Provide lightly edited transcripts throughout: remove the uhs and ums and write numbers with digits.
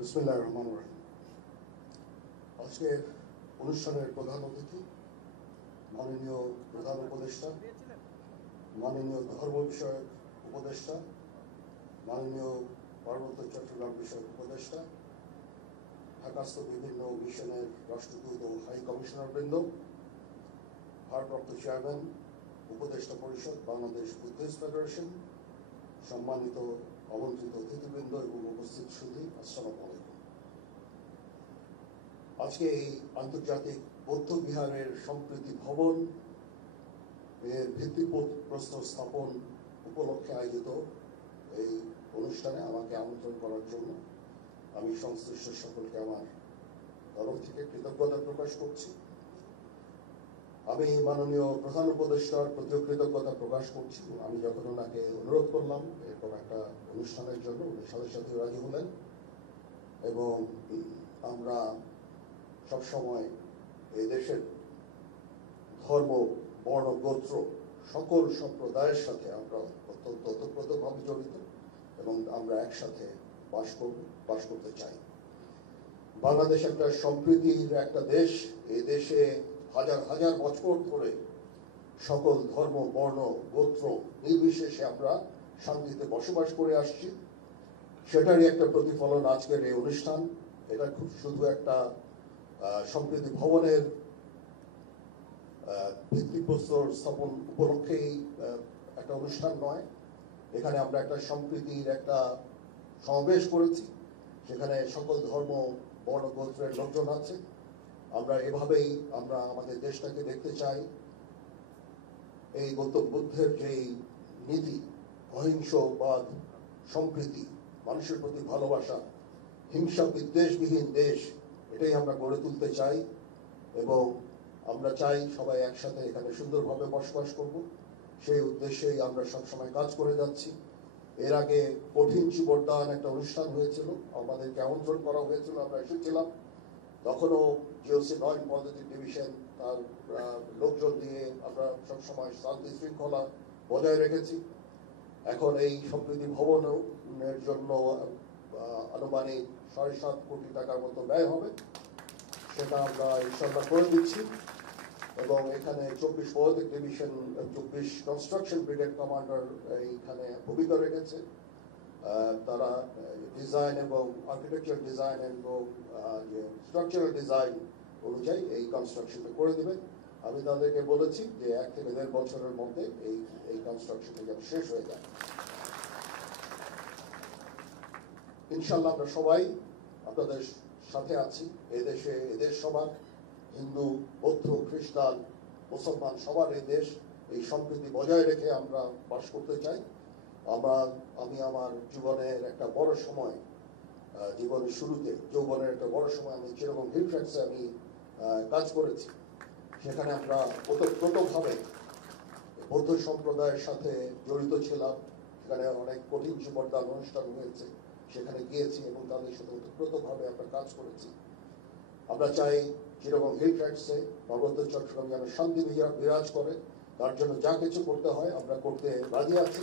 বিসমিল্লাহির রহমানির রহিম। আজকের অনুষ্ঠানের প্রধান অতিথি মাননীয় প্রধান উপদেষ্টা, মাননীয় ধর্ম বিষয়ক উপদেষ্টা, মাননীয় পার্বত্য চট্টগ্রাম বিষয়ক উপদেষ্টা, ঢাকাস্থ বিভিন্ন মিশনের রাষ্ট্রদূত ও হাই কমিশনার বৃন্দ, ভারপ্রাপ্ত চেয়ারম্যান উপদেষ্টা পরিষদ বাংলাদেশ বুদ্ধিস্ট ফেডারেশন, সম্মানিত আমন্ত্রিত অতিথিবৃন্দ এবং উপস্থিত সুধী, আসসালামু আলাইকুম। আজকে এই আন্তর্জাতিক বৌদ্ধ বিহারের সম্প্রীতি ভবন এর ভিত্তিপ্রস্তর স্থাপন উপলক্ষে আয়োজিত এই অনুষ্ঠানে আমাকে আমন্ত্রণ করার জন্য আমি সংশ্লিষ্ট সকলকে আমার তরফ থেকে কৃতজ্ঞতা প্রকাশ করছি। আমি মাননীয় প্রধান উপদেষ্টার প্রতিও কৃতজ্ঞতা প্রকাশ করছি। আমি যখন ওনাকে অনুরোধ করলাম এরকম একটা অনুষ্ঠানের জন্য, উনি সাথে সাথে রাজি হলেন এবং আমরা সবসময় এই দেশের ধর্ম, বর্ণ, গোত্র সকল সম্প্রদায়ের সাথে আমরা অত্যন্ত ওতপ্রোতভাবে জড়িত এবং আমরা একসাথে বাস করতে চাই। বাংলাদেশ একটা সম্প্রীতির একটা দেশ। এই দেশে হাজার হাজার বছর ধরে সকল ধর্ম, বর্ণ, গোত্র নির্বিশেষে আমরা শান্তিতে বসবাস করে আসছি। সেটারই একটা প্রতিফলন আজকের এই অনুষ্ঠান। এটা খুব শুধু একটা সম্প্রীতি ভবনের ভিত্তিপ্রস্তর স্থাপন উপলক্ষেই একটা অনুষ্ঠান নয়। এখানে আমরা একটা সম্প্রীতির একটা সমাবেশ করেছি, সেখানে সকল ধর্ম, বর্ণ, গোত্রের লোকজন আছে। আমরা এভাবেই আমরা আমাদের দেশটাকে দেখতে চাই। এই গৌতম বুদ্ধের যে নীতি, অহিংসবাদ, সম্প্রীতি, মানুষের প্রতি ভালোবাসা, হিংসা বিদ্বেষবিহীন দেশ, এটাই আমরা গড়ে তুলতে চাই এবং আমরা চাই সবাই একসাথে এখানে সুন্দরভাবে বসবাস করব। সেই উদ্দেশ্যেই আমরা সবসময় কাজ করে যাচ্ছি। এর আগে কঠিন চিবরদান একটা অনুষ্ঠান হয়েছিল, আমাদেরকে আমন্ত্রণ করা হয়েছিল, আমরা এসেছিলাম। তখনও জিওসি 9 পজিটিভ ডিভিশন তার লোকজন দিয়ে আমরা সবসময় শান্তি শৃঙ্খলা বজায় রেখেছি। এখন এই সম্প্রীতি ভবনের জন্য আনুমানিক 7.5 কোটি টাকার মতো ব্যয় হবে, সেটা আমরা ইনশাল্লাহ করে দিচ্ছি। এবং এখানে 24 positive division, 24 construction brigade commander এইখানে ভূমিকা রেখেছে। তারা ডিজাইন এবং আর্কিটেকচার ডিজাইন এবং যে স্ট্রাকচারাল ডিজাইন অনুযায়ী এই কনস্ট্রাকশনটা করে দেবে। আমি তাদেরকে বলেছি যে 1 থেকে 1.5 বছরের মধ্যে এই কনস্ট্রাকশনটা যেন শেষ হয়ে যায়। ইনশাল্লাহ আমরা সবাই আপনাদের সাথে আছি। এদেশ সবার, হিন্দু, বৌদ্ধ, খ্রিস্টান, মুসলমান সবার এই দেশ, এই সম্প্রীতি বজায় রেখে আমরা বাস করতে চাই। আমি আমার জীবনের একটা বড় সময়, জীবনের শুরুতে যৌবনের একটা বড় সময় আমি যেরকম হিল ট্র্যাক্সে আমি কাজ করেছি, সেখানে আমরা ওতপ্রোতভাবে বৌদ্ধ সম্প্রদায়ের সাথে জড়িত ছিলাম। সেখানে অনেক কঠিন চিবরদান অনুষ্ঠান হয়েছে, সেখানে গিয়েছি এবং তাদের সাথে ওতপ্রোতভাবে আমরা কাজ করেছি। আমরা চাই যেরকম হিল ট্র্যাক্সে পার্বত্য চট্টগ্রাম যেন শান্তি বিরাজ করে, তার জন্য যা কিছু করতে হয় আমরা করতে রাজি আছি।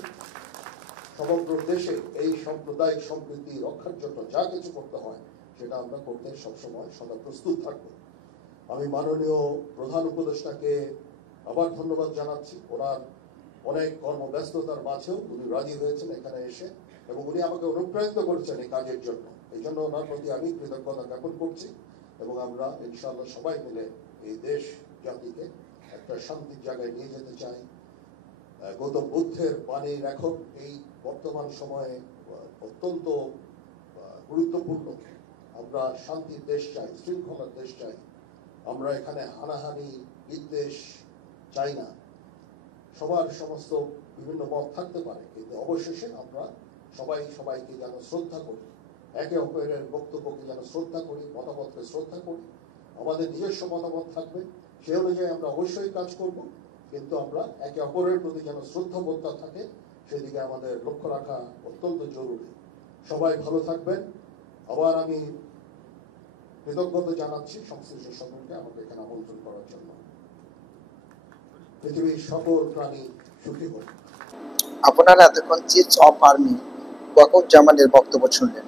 সমগ্র দেশে এই সাম্প্রদায়িক সম্প্রীতি রক্ষার জন্য যা কিছু করতে হয় সেটা আমরা করতে সবসময় সদা প্রস্তুত থাকব। আমি মাননীয় প্রধান উপদেষ্টাকে আবার ধন্যবাদ জানাচ্ছি। ওনার অনেক কর্মব্যস্ততার মাঝেও উনি রাজি হয়েছেন এখানে এসে এবং উনি আমাকে অনুপ্রাণিত করেছেন এই কাজের জন্য। এই জন্য ওনার প্রতি আমি কৃতজ্ঞতা জ্ঞাপন করছি এবং আমরা ইনশাআল্লাহ সবাই মিলে এই দেশ জাতিকে একটা শান্তির জায়গায় নিয়ে যেতে চাই। গৌতম বুদ্ধের বাণীর এখন এই বর্তমান সময়ে অত্যন্ত গুরুত্বপূর্ণ। আমরা শান্তির দেশ চাই, শৃঙ্খলার দেশ চাই। আমরা এখানে হানাহানি, বিদ্বেষ চাই না। সবার সমস্ত বিভিন্ন মত থাকতে পারে, কিন্তু অবশেষে আমরা সবাই সবাইকে যেন শ্রদ্ধা করি, একে অপরের বক্তব্যকে যেন শ্রদ্ধা করি, মতামতকে শ্রদ্ধা করি। আমাদের নিজস্ব মতামত থাকবে, সে অনুযায়ী আমরা অবশ্যই কাজ করব, কিন্তু আমরা একে অপরের প্রতি যেন শ্রদ্ধাবোধটা থাকে সেদিকে আমাদের লক্ষ্য রাখা অত্যন্ত জরুরি। সবাই ভালো থাকবেন। আবার আমি কৃতজ্ঞতা জানাচ্ছি সংশ্লিষ্ট সকলকে আমাকে এখানে আমন্ত্রণ করার জন্য। পৃথিবীর সকল প্রাণী সুখী হোক। আপনারা এতক্ষণ চিফ অফ আর্মি ওয়াকারুজ্জামানের বক্তব্য শুনলেন।